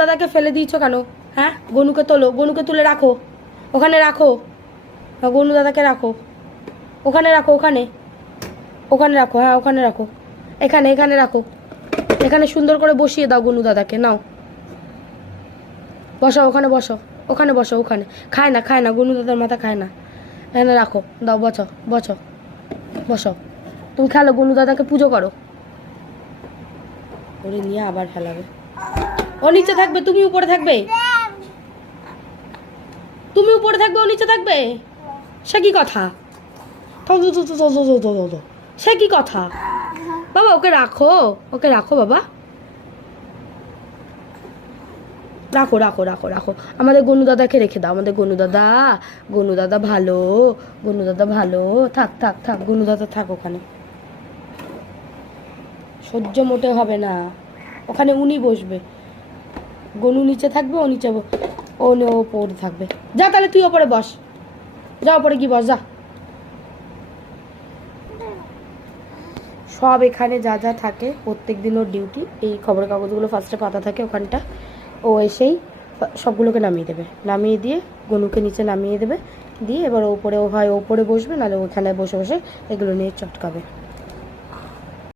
দাদাকে ফেলে দিয়েছো কেন? হ্যাঁ, গনুকে তোলো, গনুকে তুলে রাখো, ওখানে রাখো। গনু দাদাকে রাখো, ওখানে রাখো, ওখানে ওখানে রাখো। হ্যাঁ, ওখানে রাখো, এখানে এখানে রাখো, এখানে সুন্দর করে বসিয়ে দাও গনু দাদাকে। নাও বসো, ওখানে বসো, ওখানে বসো, ওখানে। খায় না, খায় না, গনু দাদার মাথা খায় না। এখানে রাখো, দাও, বসো বসো বসো। তুমি খেলো, গনু দাদাকে পুজো করো। ওরে নিয়ে আবার ফেলাবে। ও নিচে থাকবে, তুমি উপরে থাকবে। তুমি উপরে থাকবে, ও নিচে থাকবে। সে কি কথা? সে কি কথা বাবা? ওকে রাখো, ওকে রাখো বাবা, রাখো রাখো রাখো রাখো। আমাদের গনু দাদাকে রেখে দাও, আমাদের গনু দাদা, গনু দাদা ভালো, গনু দাদা ভালো। থাক থাক থাক, গনু দাদা থাক ওখানে। সহ্য মোটে হবে না, ওখানে উনি বসবে। গনু নিচে থাকবে, ও নিচে, ও ওপরে থাকবে। যা তাহলে তুই ওপরে বস, যা ওপরে কি বস, যা। সব এখানে যা যা থাকে প্রত্যেক দিন ওর ডিউটি। এই খবরের কাগজগুলো ফার্স্টে পাতা থাকে ওখানটা, ও এসেই সবগুলোকে নামিয়ে দেবে, নামিয়ে দিয়ে গনুকে নিচে নামিয়ে দেবে, দিয়ে এবার ওপরে, ও হয় ওপরে বসবে, নাহলে ওখানে বসে বসে এগুলো নিয়ে চটকাবে।